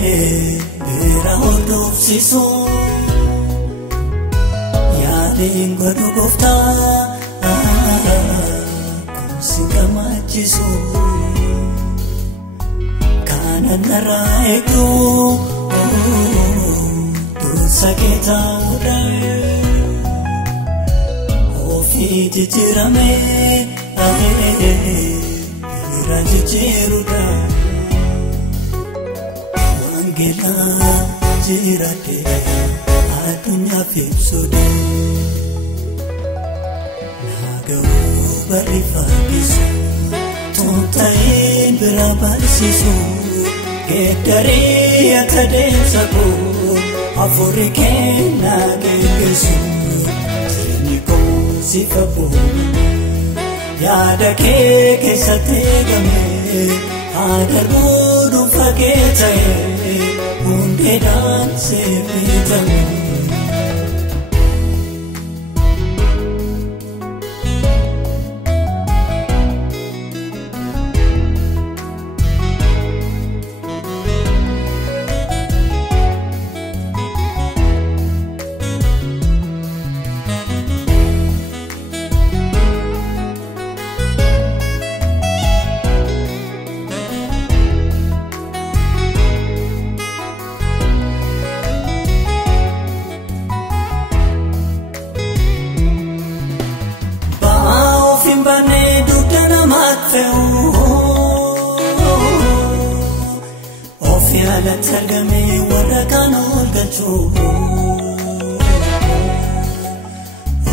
bira hordofsiisu yaadeen godhu gooftaa kunsi gammachiisu kanan narraa eegdu dursa kee ta'uudha ofii jijjiirame bira jijjiiruudha wangeela jiraate addunyaaf ibsuudha naaga'uu barri faagisu tuuta'een bira barsiisu geeddarii ata deemsa koo hafuurri kennaa geggeessu jireenyi koo si qabboome yaada kee keessatti eegame haa darbuu dhuunfa kee ta'e hundeedhaan siif bitame. Ofiyala targame warra kaan olgalchu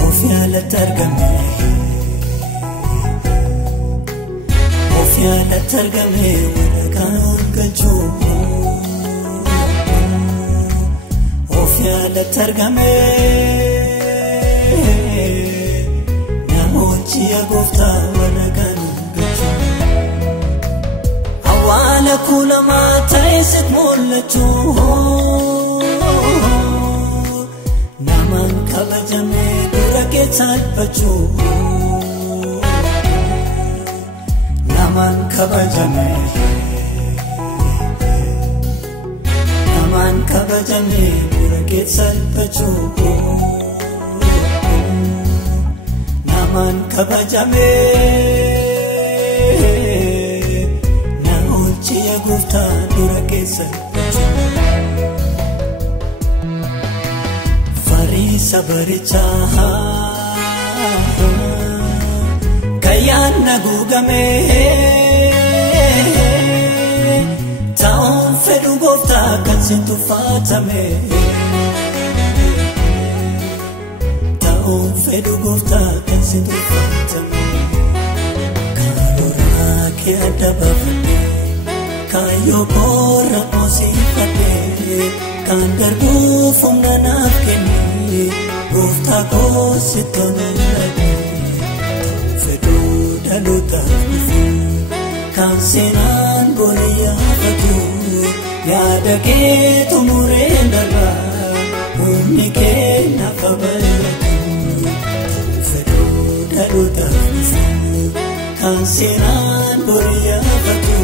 ofiyala targame warra kaan olgalchu ofiyala targame namoonni gooftaa warra kaan awwaala kuulamaa ta'esit mul'atu namaan kabajame dura kee salphachu namaan kabajame dura kee salphachu namaan kabajame gooftaa dura keessa fariisa barichaa kayyaan naguugame ta'uun fedhu gooftaa kan si tuffatame ta'uun fedhu gooftaa kan si tuffatame karoora kee adda baafadhe kaayoo koora oosiifadhe kan darbuuf humna naaf kenne gooftaa koo sitti mul'adhe fedhuu dhalootaaf dhufu kan seenaan borii yaafatu yaada kee xumureen darbaa humni kee naaf bal'atu fedhuu dhalootaaf dhufu kan seenaan borii yaafatu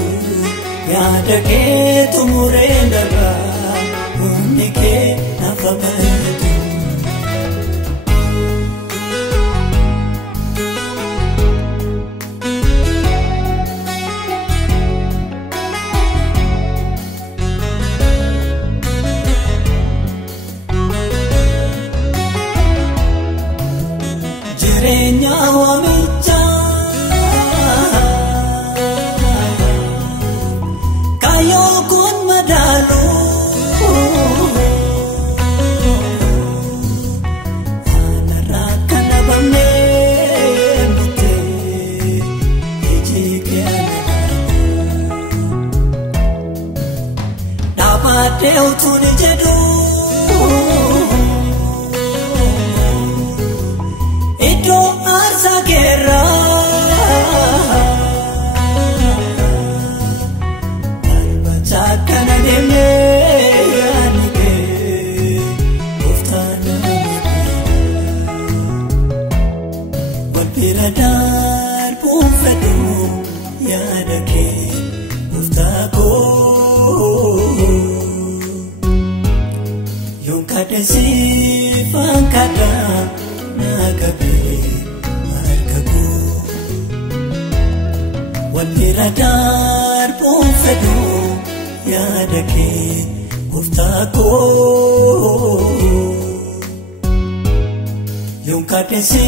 yaada kee xumureen darbaa humni kee naaf bal'atu. Jireenya waamichaa kaayoo kun madaalu kadesi fankada nagabe markago walmiradar pofedo yadake guftako yung kadesi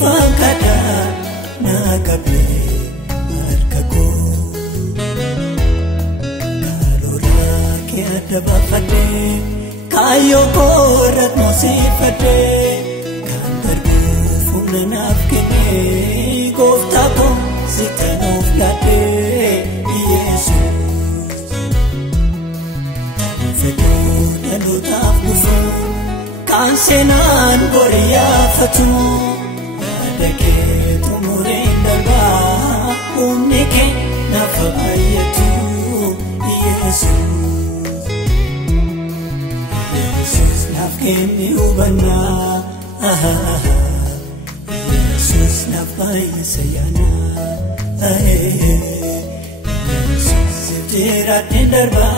fankada nagabe markago kalora ke adabafade kayo korat mo sifade kan tergufuna nafkene guftako sitanov yate Jesus fedo dalutaf gufu kan senan boria fatu yadake tumurin darba unike nafabayatu Jesus nafkeni ubana Jesus nafaya sayana Jesus sitira tendarba